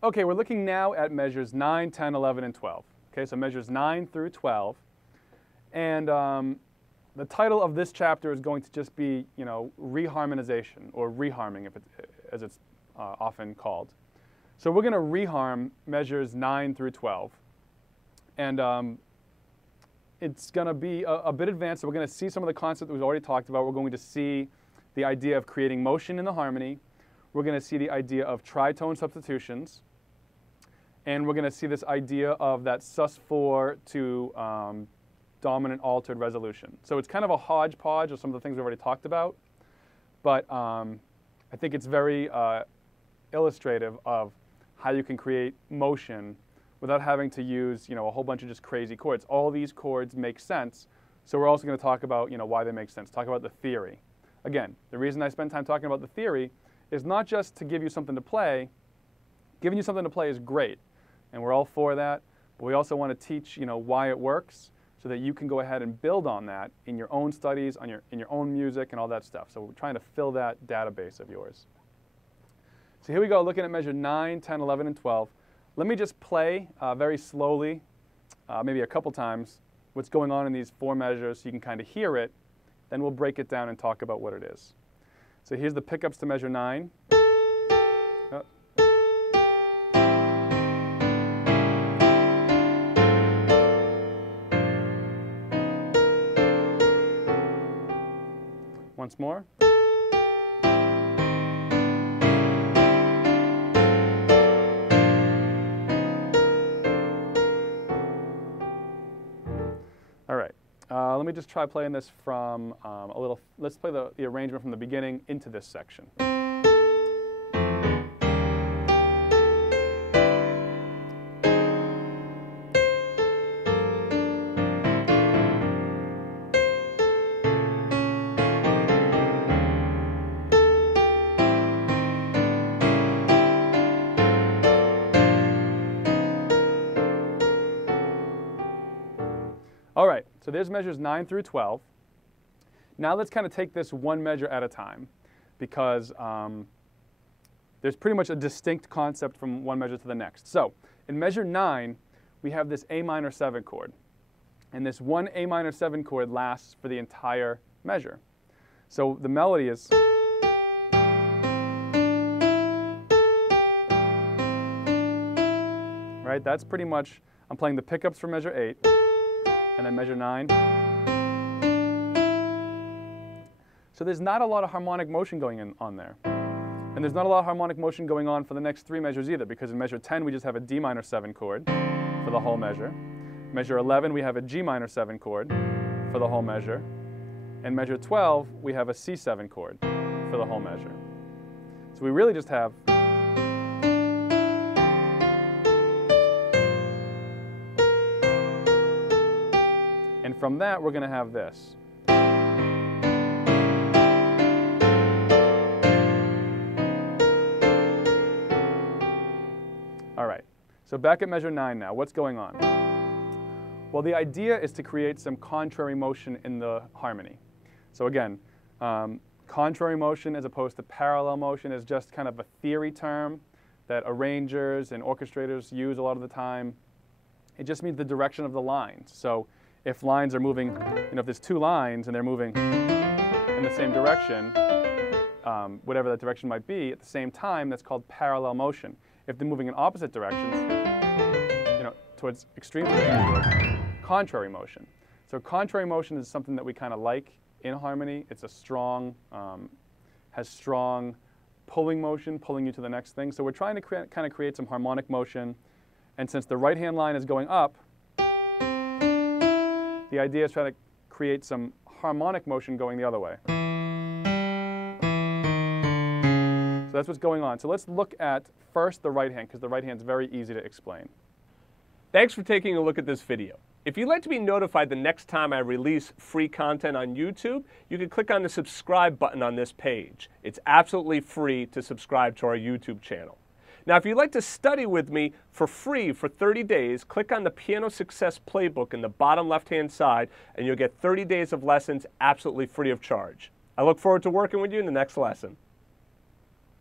Okay, we're looking now at measures 9, 10, 11, and 12. Okay, so measures 9 through 12. And the title of this chapter is going to just be, reharmonization, or reharming, as it's often called. So we're going to reharm measures 9 through 12. And it's going to be a bit advanced. So we're going to see some of the concepts that we've already talked about. We're going to see the idea of creating motion in the harmony. We're going to see the idea of tritone substitutions. And we're going to see this idea of that sus4 to dominant altered resolution. So it's kind of a hodgepodge of some of the things we've already talked about. But I think it's very illustrative of how you can create motion without having to use, a whole bunch of just crazy chords. All these chords make sense. So we're also going to talk about, why they make sense. Talk about the theory. Again, the reason I spend time talking about the theory is not just to give you something to play. Giving you something to play is great, and we're all for that. But we also want to teach, why it works, so that you can go ahead and build on that in your own studies, in your own music, and all that stuff. So we're trying to fill that database of yours. So here we go, looking at measure 9, 10, 11, and 12. Let me just play very slowly, maybe a couple times, what's going on in these 4 measures so you can kind of hear it. Then we'll break it down and talk about what it is. So here's the pickups to measure 9. Oh. Once more. All right. Let me just try playing this from let's play the arrangement from the beginning into this section. All right, so there's measures 9 through 12. Now let's kind of take this one measure at a time, because there's pretty much a distinct concept from one measure to the next. So in measure 9, we have this A minor 7 chord. And this one A minor 7 chord lasts for the entire measure. So the melody is... Right, that's pretty much, I'm playing the pickups for measure 8. And then measure 9. So there's not a lot of harmonic motion going on there. And there's not a lot of harmonic motion going on for the next 3 measures either, because in measure 10 we just have a D minor 7 chord for the whole measure. Measure 11 we have a G minor 7 chord for the whole measure. And measure 12 we have a C7 chord for the whole measure. So we really just have and from that, we're going to have this. All right, so back at measure 9 now. What's going on? Well, the idea is to create some contrary motion in the harmony. So again, contrary motion as opposed to parallel motion is just kind of a theory term that arrangers and orchestrators use a lot of the time. It just means the direction of the lines. So if lines are moving, if there's 2 lines and they're moving in the same direction, whatever that direction might be, at the same time, that's called parallel motion. If they're moving in opposite directions, towards extremes, contrary motion. So contrary motion is something that we kind of like in harmony. It's a strong, has strong pulling motion, pulling you to the next thing. So we're trying to kind of create some harmonic motion. And since the right-hand line is going up, the idea is trying to create some harmonic motion going the other way. So that's what's going on. So let's look at first the right hand, because the right hand is very easy to explain. Thanks for taking a look at this video. If you'd like to be notified the next time I release free content on YouTube, you can click on the subscribe button on this page. It's absolutely free to subscribe to our YouTube channel. Now, if you'd like to study with me for free for 30 days, click on the Piano Success Playbook in the bottom left-hand side, and you'll get 30 days of lessons absolutely free of charge. I look forward to working with you in the next lesson.